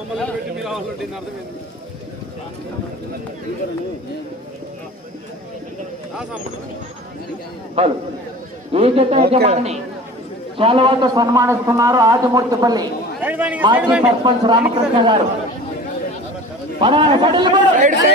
మమ్మల్ని పెట్టి మీరు దీని అర్థమైంది హలో. ఈ జత యజమాని శాలువాతో సన్మానిస్తున్నారు ఆదిమూర్తిపల్లి మాజీ సర్పంచ్ రామకృష్ణ గారు. పదహారు పడలు కూడా శ్రీ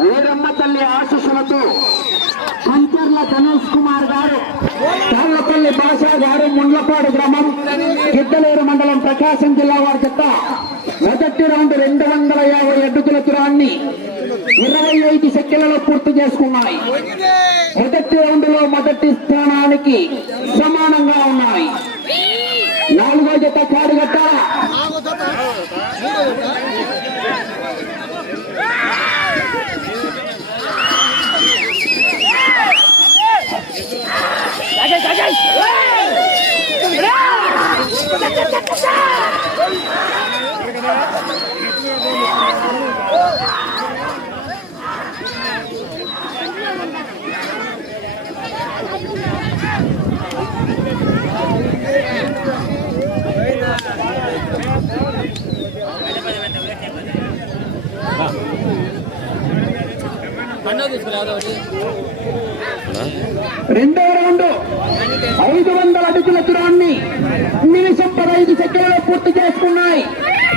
వీరమ్మ తల్లి ఆశీస్సులతో కంచర్ల గణేష్ కుమార్ గారు తాళ్ళపల్లి భాషా గారు ముండ్లపాడు గ్రామం గిద్దలేరు మండలం ప్రకాశం జిల్లా వారి చెత్త. మొదటి రౌండ్ రెండు వందల యాభై అడ్డుకుల తురాన్ని ఇరవై ఐదు సెకండ్లలో పూర్తి చేసుకున్నాయి. మొదటి రౌండ్లో మొదటి స్థానానికి సమానంగా ఉన్నాయి నాలుగో జత కాడుగట్ట రెండో రౌండ్ ఐదు వందల అడుగుల దూరాన్ని నిమిషం పదహైదు సెకండ్లు పూర్తి చేసుకున్నాయి.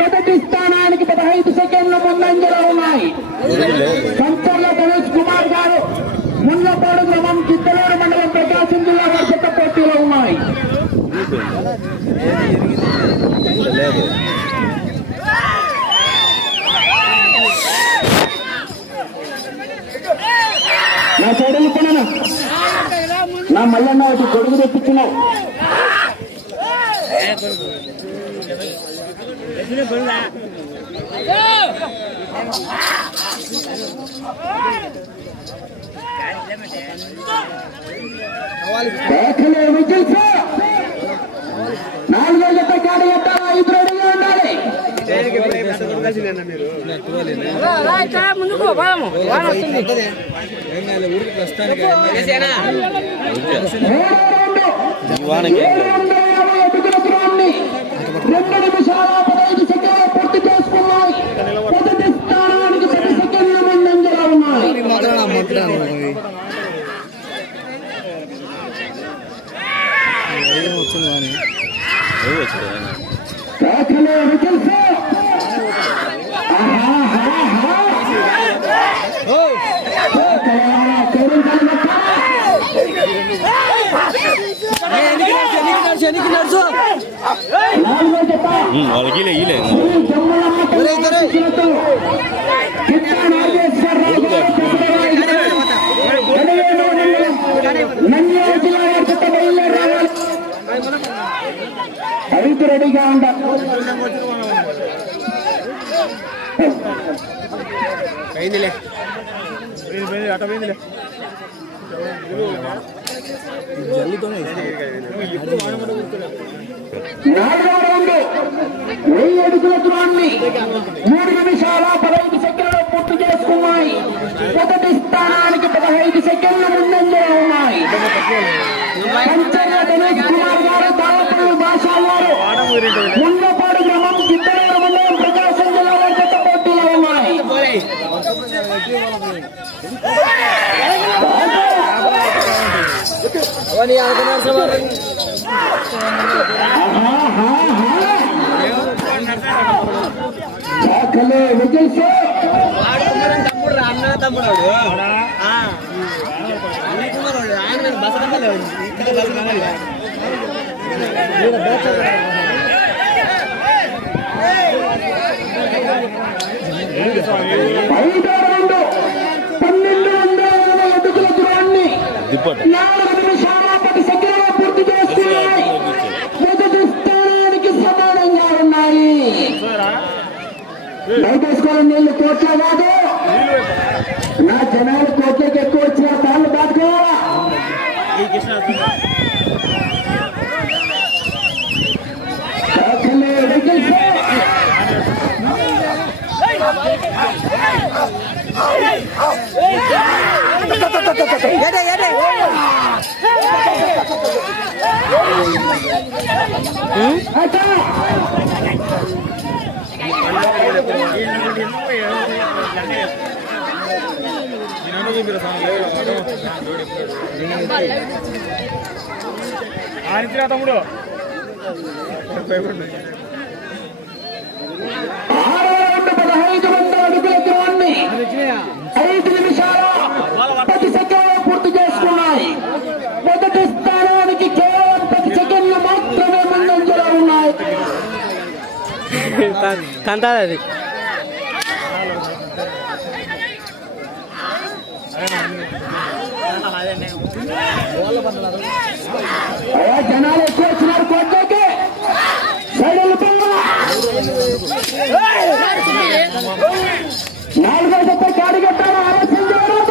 మొదటి స్థానానికి పదహైదు సెకండ్లు ముందంజలో ఉన్నాయి కంచర్ల గణేష్ కుమార్ గారు మున్నపాడు గ్రామం మండలం ప్రకాశం జిల్లా వర్షత పోటీలో ఉన్నాయి. నా సైడ్ కొనను నా మల్లన్న ఒకటి గొడుగు తెప్పించినావు కేకలే నాలుగో జత కాడి జత ఐదు రెడీగా ఉండాలి ముందుకు పోదాము వాన వస్తుంది వానకి రెండు నిమిషాల పదహైదు సెకండ్లు పూర్తి చేసుకున్నాయి మొదటి స్థానానికి పది సెకండ్ల ముందంజలో ఉన్నాయి కేకలే విజిల్స్ నాలుగో జత వాళ్ళకి ఈలే రైతు రెడీగా ఉండాలి పోయిందిలే అట పోయిందిలే. నాలుగో రౌండ్ వెయ్యి అడుగుల దూరాన్ని మూడు నిమిషాల పదహైదు సెకండ్లు పూర్తి చేసుకున్నాయి. మొదటి స్థానానికి పదహైదు సెకండ్ల ముందంజలో ఉన్నాయి. కుమార్ గారు తాళపల్లి భాషా గారు ముందపాడు గ్రామం గిద్దలేరు మండలం ప్రకాశం జిల్లాలో చెత్త జత పోటీలో ఉన్నాయి. విజయ్ తమ్ముడు అన్న తమ్ముడు. ఆయన బస ఇక్కడ బస ఐదో పన్నెండు వందల ఇరవై అడుగుల దూరాన్ని నాలుగు నిమిషాల పది సెకండ్ల పూర్తి చేసుకున్నాయి మొదటి స్థానానికి సమానంగా ఉన్నాయి దయచేసుకోవాలి నీళ్ళు కోట్ల అచ్చా. తమ్ముడు పదహైదు వందల అడుగుల దూరాన్ని ఐదు నిమిషాల పది సెకండ్లు పూర్తి చేసుకున్నాయి. మొదటి స్థానానికి కేవలం పది సెకండ్లు మాత్రమే ముందంజలో ఉన్నాయి. కంటాది జనాలు నాలుగో జత ఆలస్యం చేయరాదు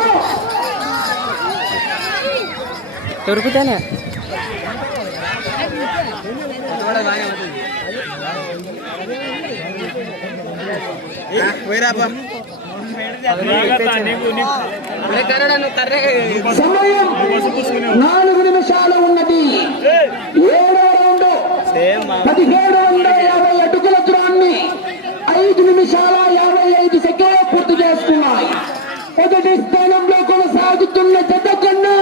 నాలుగు నిమిషాలు ఉన్నది. ఏడో రౌండ్. పదిహేడు వందల యాభై అడుగుల ఐదు నిమిషాల యాభై ఐదు సెకండ్లు పూర్తి చేసుకున్నాయి మొదటి స్థానంలో కొనసాగుతున్న జత కన్నా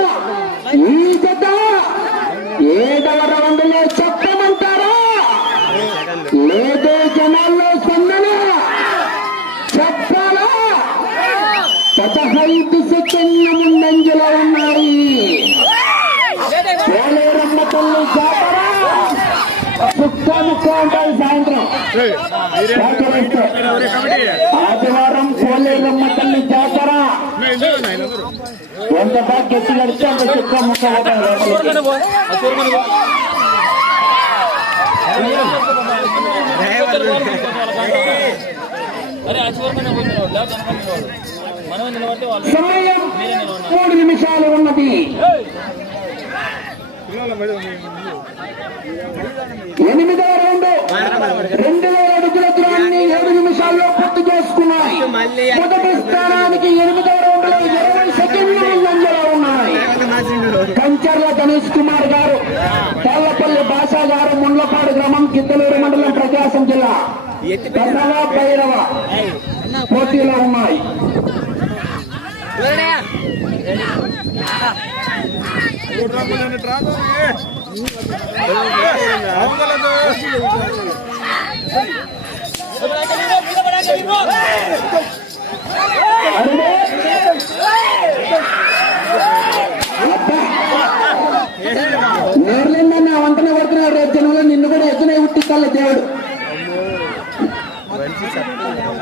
ఈ జత ఏడవ రౌండ్లో చెప్పమంటారా లేదే జనాల్లో సన్ననా చెప్పాలా? పదహైదు సెకండ్ల ముందంజలో ఉన్నాయి. పోలేరమ్మ తల్లి జాతర. సుక్క ముక్క ఉంటాయి సాయంత్రం. ఆదివారం పోలేరమ్మ తల్లి జాతర. ఎంత బాగా గట్టి కడితే అంత ముక్క లోపలికి. సమయం మూడు నిమిషాలు ఉన్నది. ఎనిమిదవ రౌండ్. రెండు వేల అడుగుల దూరాన్ని ఏడు నిమిషాల్లో పూర్తి చేసుకున్నాయి. మొదటి స్థానానికి ఎనిమిదవ రౌండ్లో ఇరవై సెకండ్లు ఉన్నాయి. కంచర్ల గణేష్ కుమార్ గారు తాళ్ళపల్లి భాషా గారు ముండ్లపాడు గ్రామం గిద్దలూరు మండలం ప్రకాశం జిల్లా. భైరవ పోటీలో ఉన్నాయి. నేర్లేందన్న వంటనే పడుతున్నాడు రేపు జనంలో నిన్ను కూడా ఎత్తునే ఉట్టిస్తాల దేవుడు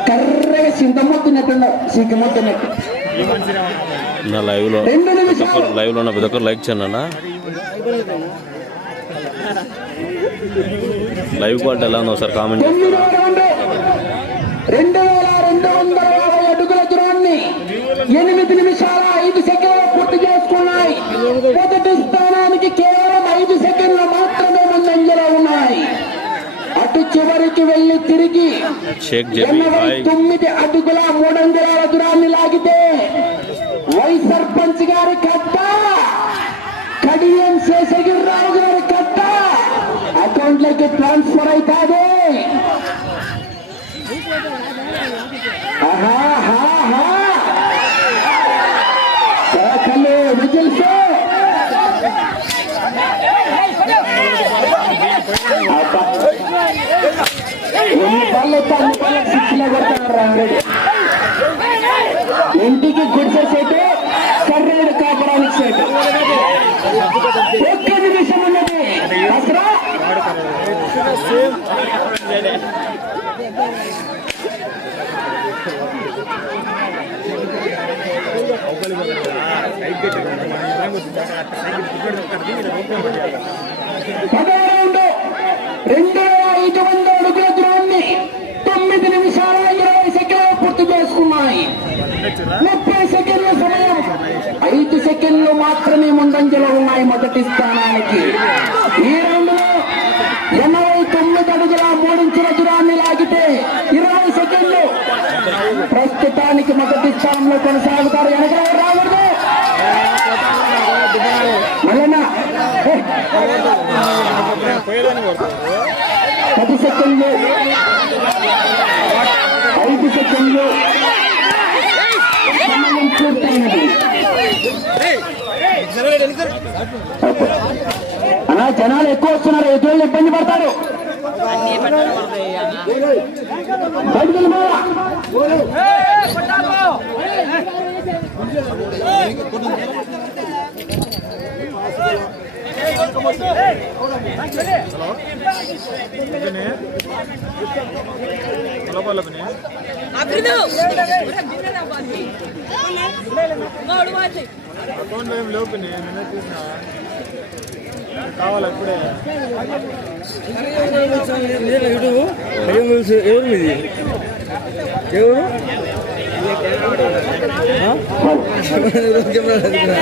కర్రగా సింతమొత్తున్నట్టున్నావు సిగ్గమొత్తున్నట్టు నా లైవ్ లో రెండు నిమిషాలు. లైవ్లో ఉన్న ప్రతి ఒక్కరు లైక్ చేయండి అన్న. లైవ్ క్వాలిటీ ఎలా ఉందో ఒకసారి కామెంట్ తొమ్మిదో రౌండ్. రెండు వేల రెండు వందల యాభై అడుగుల దూరాన్ని ఎనిమిది నిమిషాల ఐదు సెకండ్లు పూర్తి చేసుకున్నాయి. మొదటి స్థానానికి కేవలం ఐదు సెకండ్లు మాత్రమే ముందంజలో ఉన్నాయి అటు చివరికి వెళ్ళి తిరిగి షేక్ జబీ ఎనభై హాయ్ తొమ్మిది అడుగుల మూడు అంగుళాల దూరాన్ని లాగితే వైస్ సర్పంచ్ గారి కట్ట కడియం శేషగిరిరావు గారి కట్ట అకౌంట్లోకి ట్రాన్స్ఫర్ అవుతాది ఇంటికి గుడిసె సెట్ కర్రేడు కాపడానికి సెట్ ఒక్క నిమిషం ఉన్నది. దసరా పదో రెండు ఐదు వందల ఉన్నాయి ముప్పై సెకండ్ల సమయం. ఐదు సెకండ్లు మాత్రమే ముందంజలో ఉన్నాయి మొదటి స్థానానికి. ఈ రౌండ్లో ఎనభై తొమ్మిది అడుగుల మూడించుల దూరాన్ని లాగితే ఇరవై సెకండ్లు. ప్రస్తుతానికి మొదటి స్థానంలో కొనసాగుతారు రాకూడదు. మళ్ళా పది సెకండ్లు. ఐదు సెకండ్లు. పూర్తయినది అలా జనాలు ఎక్కువ వస్తున్నారు. ఎదురు ఇబ్బంది పడతారు. బయటికి వెళ్ళిపోవాలా? అభినవ్ ఏం లోపు నిన్న చూసిన కావాలి అప్పుడే ఎవరు మీది ఎవరు?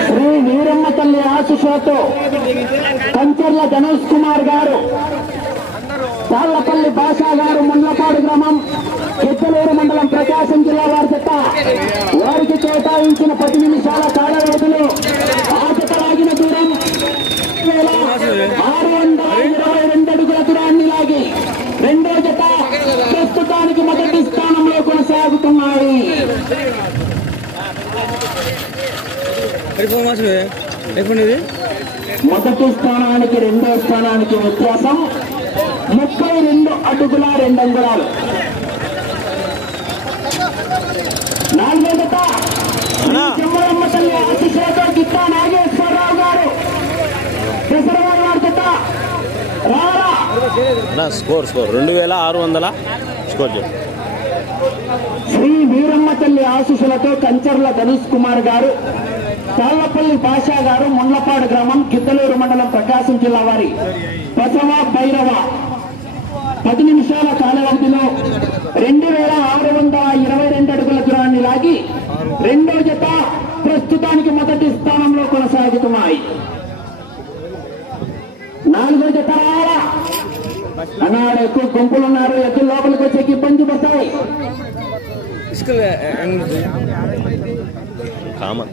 శ్రీ వీరమ్మ తల్లి ఆశీస్సులతో కంచర్ల గణేష్ కుమార్ గారు తాళ్ళపల్లి భాషా గారు ముండ్లపాడు గ్రామం పెద్దలూరు మండలం ప్రకాశం జిల్లా వారి జత వారికి కేటాయించిన పది నిమిషాల కాల వ్యవధిలో ఆ దూరం. ఆరు వందల ఇరవై రెండు అడుగుల దూరాన్ని లాగి రెండో జత ప్రస్తుతానికి మొదటి స్థానంలో కొనసాగుతున్నాయి ఫోన్ మాసమే ఇది మొదటి స్థానానికి రెండో స్థానానికి వ్యత్యాసం ముప్పై రెండు అడుగుల రెండు అంగుళాలు. నాలుగో జత. చెమ్మరమ్మ తల్లి ఆశీస్సులతో గిట్టా నాగేశ్వరరావు గారు. పెసరవారి వారి జత. రారా. అన్నా స్కోర్ స్కోర్. రెండు వేల ఆరు వందల స్కోర్ చెప్పు శ్రీ వీరమ్మ తల్లి ఆశీస్సులతో కంచర్ల ధనుష్ కుమార్ గారు. తాళ్ళపల్లి భాషా గారు ముండ్లపాడు గ్రామం గిద్దలూరు మండలం ప్రకాశం జిల్లా వారి బసవ భైరవ పది నిమిషాల కాల వ్యవధిలో రెండు వేల ఆరు వందల ఇరవై రెండు అడుగుల దూరాన్ని లాగి రెండో జత ప్రస్తుతానికి మొదటి స్థానంలో కొనసాగుతున్నాయి నాలుగో జత రావాలా అన్నాడు ఎక్కువ గుంపులు ఉన్నారు ఎద్దు లోపలికి వచ్చేకి ఇబ్బంది పడతాయి కామన్